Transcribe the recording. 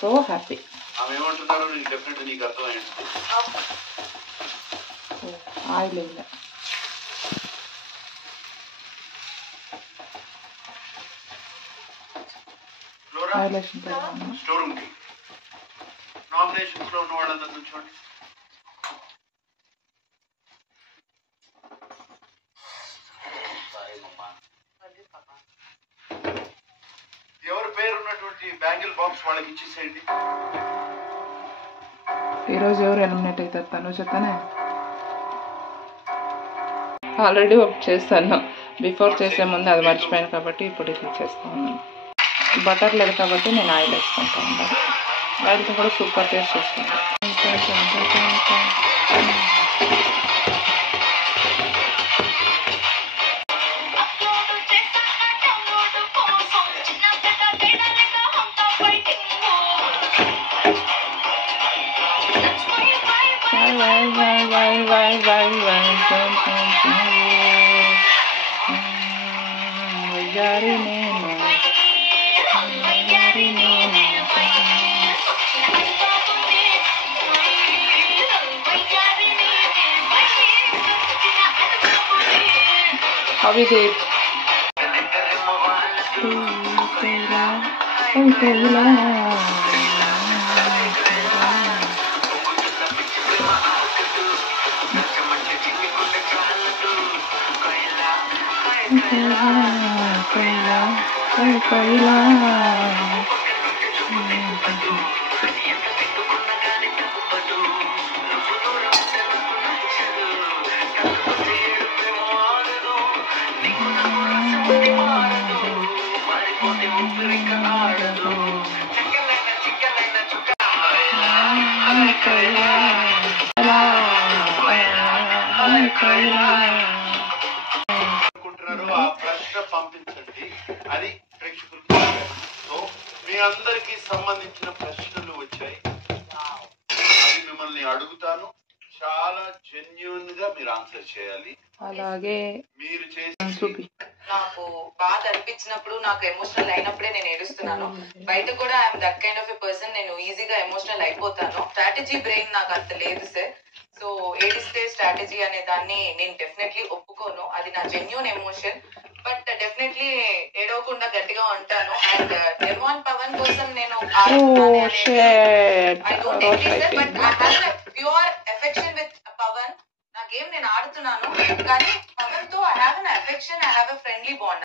So happy. Oil వేయలే. Oil వేసిన తర్వాత నామినేషన్స్ లో ఉన్న వాళ్ళందరూ చూడండి. ఎవరి పేరు ఉన్నటువంటి బ్యాంగిల్ బాక్స్ వాళ్ళకి ఇచ్చేసేయండి. ఈరోజు ఎవరు ఎలిమినేట్ అవుతారు? తను చెప్తానే ఆల్రెడీ ఒకటి చేస్తాను. బిఫోర్ చేసే ముందు అది మర్చిపోయాను కాబట్టి ఇప్పుడు ఇది చేస్తా ఉన్నాను. బటర్ లేదు కాబట్టి నేను ఆయిల్ వేసుకుంటా ఉన్నాను. ఆయిల్తో కూడా సూపర్ టేస్ట్ వస్తుంది. How is it? ఆ ప్రశ్న పంపించండి, అది ప్రేక్షకులకు. సో మీ అందరికి సంబంధించిన ప్రశ్నలు వచ్చాయి, అవి మిమ్మల్ని అడుగుతాను. చాలా జెన్యూన్ గా మీరు ఆన్సర్ చేయాలి. అలాగే మీరు చేసి నాకు బాధ అనిపించినప్పుడు, నాకు ఎమోషనల్ అయినప్పుడే నేను ఏడుస్తున్నాను. బయట కూడా I'm that kind of a person. నేను ఈజీగా ఎమోషనల్ అయిపోతాను. స్ట్రాటజీ బ్రెయిన్ నాకు అంత లేదు సార్. సో ఏడిస్తే స్ట్రాటజీ అనే దాన్ని నేను డెఫినెట్లీ ఒప్పుకోను. అది నా జెన్యూన్ ఎమోషన్. బట్ డెఫినెట్లీ ఏడవకుండా గట్టిగా ఉంటాను. అండ్ నిర్వాన్ పవన్ కోసం నేను ప్యూర్ ఎఫెక్షన్ విత్ పవన్. నా గేమ్ నేను ఆడుతున్నాను, కానీ పవన్ తో I have an affection, I have a friendly bond.